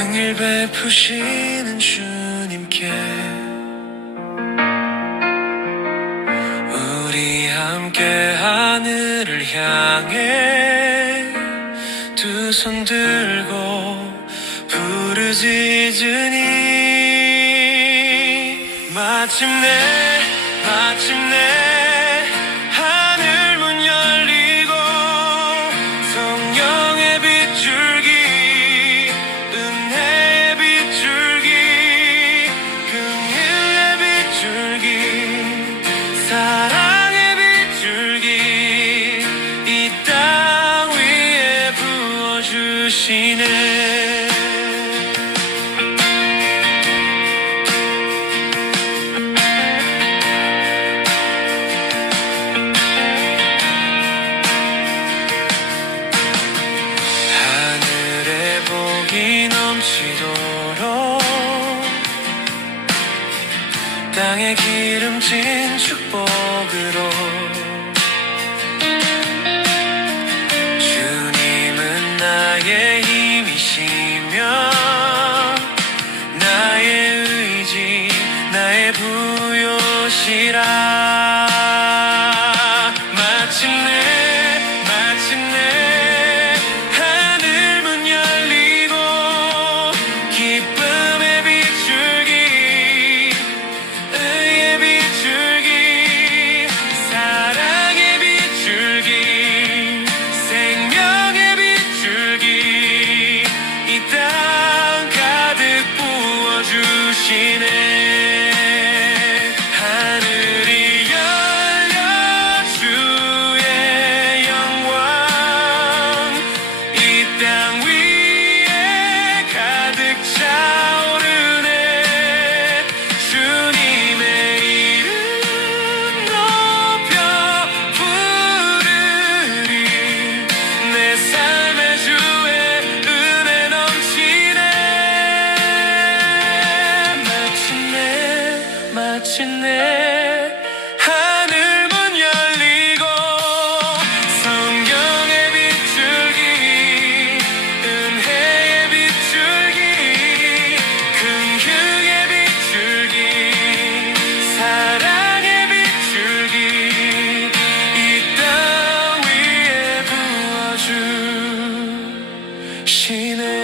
긍일 베푸시는 주님께 우리 함께 하늘을 향해 두 손 들고 부르짖으니 마침내 마침내 부어주시네 하늘에 복이 넘치도록 땅에 기름진 축복 나의 힘이시며 나의 의지 나의 부요시라 대신에 하늘문 열리고 성경의 빛줄기 은혜의 빛줄기 긍휼의 빛줄기 사랑의 빛줄기. 이 땅 위에 부어주시네